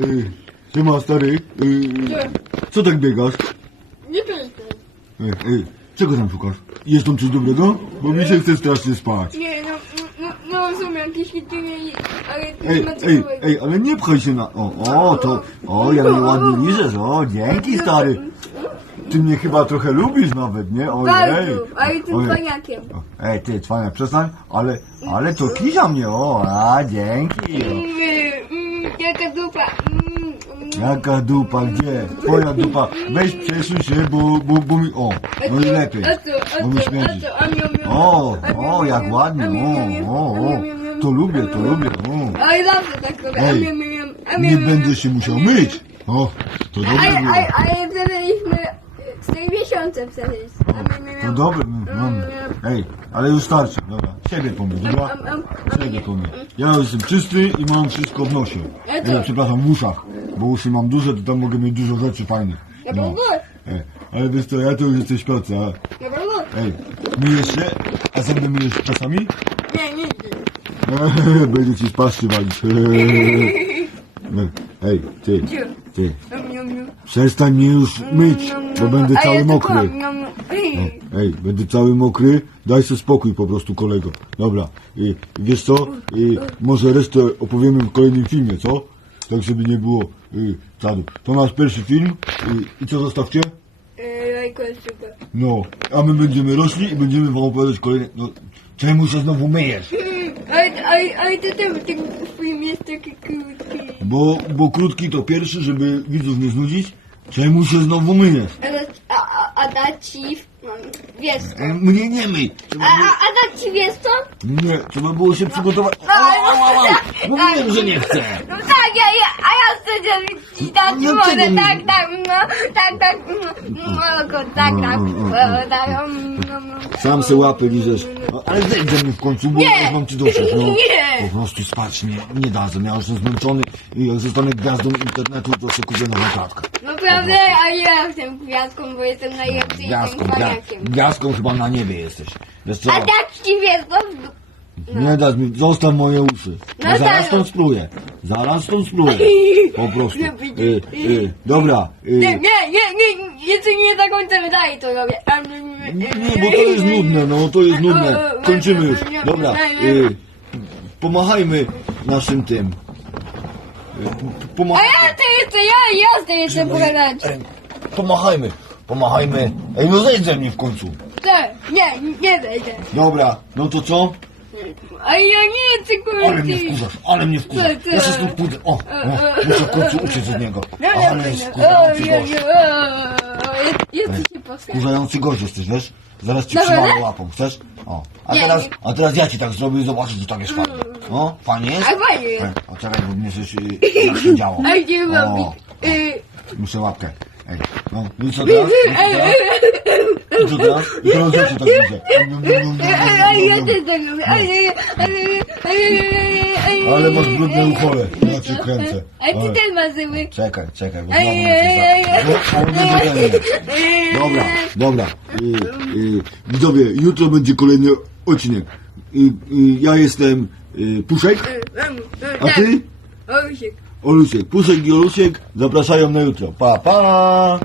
y, siema stary, y, co tak biegasz? Nie pamiętam. Ej, ej, czego tam szukasz? Jest tam coś dobrego? Bo mi się chce strasznie spać. Nie, no, no, no, no są jakieś świetlinie, ale to nie Ej, ma co ej, ej, ale nie pchaj się na... O, o, to... O, jak mnie ładnie liżesz, o, dzięki stary. Ty mnie chyba trochę lubisz nawet, nie? Ojej. Bardzo, ale tym Ojej. paniakiem. O, Ej, ty, cwania, przestań, ale, ale to kizia mnie, o, a, dzięki. O. jaka dupa. Mm, mm. Jaka dupa, gdzie? Twoja dupa. Weź przesuń się, bo, bo, bo mi... O, no i lepiej. Bo mi śmierdzi. O, o, jak ładnie, o, o, o. To lubię, to lubię, o. Ale zawsze tak robię. Nie będę się musiał myć. O, to dobre było. ale, ale przebyliśmy 4 miesiące przecież. To dobre. Ej, ale już starczy, dobra. Siebie pomyj, dobra? Am, Siebie pomyj. Ja już jestem czysty i mam wszystko w nosie. Ej, przepraszam, w uszach. Bo uszy mam duże, to tam mogę mieć dużo rzeczy fajnych. No. Ej, ale wiesz co, ja to już jestem śpiący, a... Ja prawda? Ej, myjesz się? A zęby myjesz czasami? Nie, nigdy. Będzie ci z paszczy walić. Ej, ty, Gdzie? ty. Przestań mnie już myć, Miau, miau, bo będę A cały ja mokry. Ej. Ej, będę cały mokry, daj sobie spokój po prostu kolego. Dobra, i, wiesz co, i, może resztę opowiemy w kolejnym filmie, co? Tak żeby nie było y, czadu. To nasz pierwszy film i, i co zostawcie? Ej, jest super. No, a my będziemy rośli i będziemy wam opowiadać kolejne... No, czemu się znowu myjesz? Mm, Ale, ale, ale to ten, ten film jest taki krótki. Bo, bo krótki to pierwszy, żeby widzów nie znudzić. Czemu się znowu myjesz? A, a, a, a da ci, no, wiesz co? E, mnie nie myj. Trzeba A, było... a, a da ci wiesz co? Nie, trzeba było się przygotować. Au, au, au, au. Mówiłem, że nie chcę. No tak, ja, ja, a ja chcę ci dać No, wodę, czego mi- tak, tak, no, tak, tak, no, tak, No, tak, no, no, no, tak, no, no. Sam se łapy liżesz. No, ale zejdź ze mnie w końcu, bo Nie. mam ci dosyć, no. Nie. Po prostu spać nie, nie dadzę. Ja już jestem zmęczony i jak zostanę gwiazdą internetu, to sobie kupię nową klatkę. Naprawdę, a ja jestem gwiazdką, bo jestem najlepszy i Gwiazdką, jestem gwia, paniakiem. gwiazdką chyba na niebie jesteś. Wiesz co? A dać ci wiesz co? Nie dać mi, zostaw moje uszy. No Ja zaraz tak. stąd spluję. Zaraz stąd spluję. Po prostu. Y, y, dobra. Y, Nie, nie, nie, nie, jeszcze nie zakończymy, dalej to robię. Nie, bo to jest nudne, no to jest nudne. Kończymy już. Dobra, y, pomachajmy naszym tym. Y, A Pomachajmy. ja to jeszcze, ja, ja chcę jeszcze pogadać. Pomachajmy, pomachajmy. Ej, no zejdź ze mnie w końcu. Co? Nie, nie zejdę. Dobra, no to co? A ja nie chcę Ale mnie kończyć. wkurzasz, ale mnie wkurzasz. Co? Ja się stąd pójdę. O, o, muszę w końcu uciec od niego. No, no, Ale no, no. Ja, gość. ja, Jest się posłuchać. Wkurzający gość jesteś, wiesz? Zaraz ci Dobra. łapą, chcesz? O, a Nie, teraz, nie. a teraz ja ci tak zrobię i zobaczysz, że tak jest fajnie. No, fajnie jest? A fajnie A czekaj, bo mnie coś y, jak się działo. A gdzie O? Y, Muszę łapkę. Ej, no, i co teraz? I co teraz? I co teraz? I teraz ja się tak widzę. Ja też tak lubię. Ale masz brudne uchole. Ja cię kręcę. A ty Ale- też masz zły. Czekaj, czekaj, bo znowu za... No, ale nie Dobra, dobra. Y, y, widzowie, jutro będzie kolejny odcinek. Y, y, ja jestem y, Puszek, a Tak. ty? Olusiek. Olusiek. Puszek i Olusiek zapraszają na jutro. Pa, pa!